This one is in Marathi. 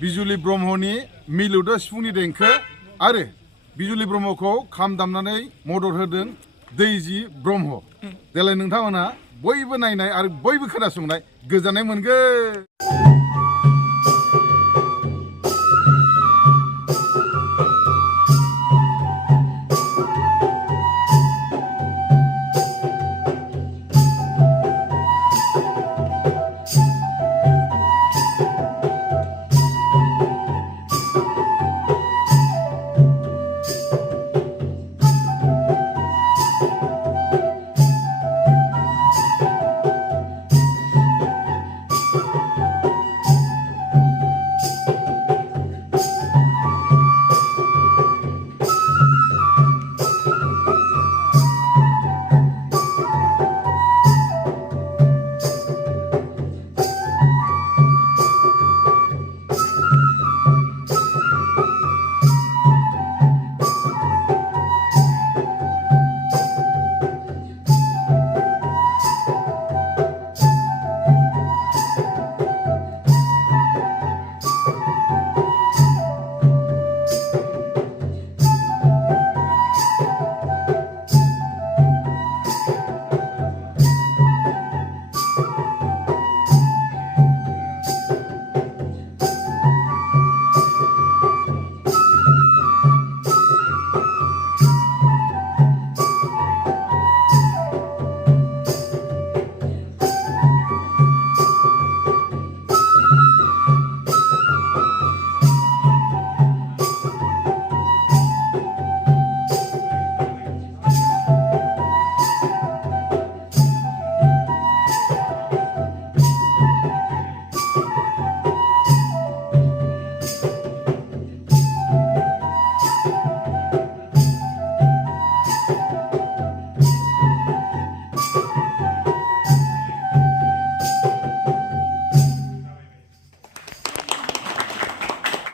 बिजुलि ब्रह्मनि मिलौदो सिफुंनि देंखो आरो बिजुलि ब्रह्मखौ खाम दामनानै मदद होदों दैजि ब्रह्म। देलाय नोंथांमोनहा बयबो नायनाय आरो बयबो खोनासंनाय गोजोननाय मोनगोन।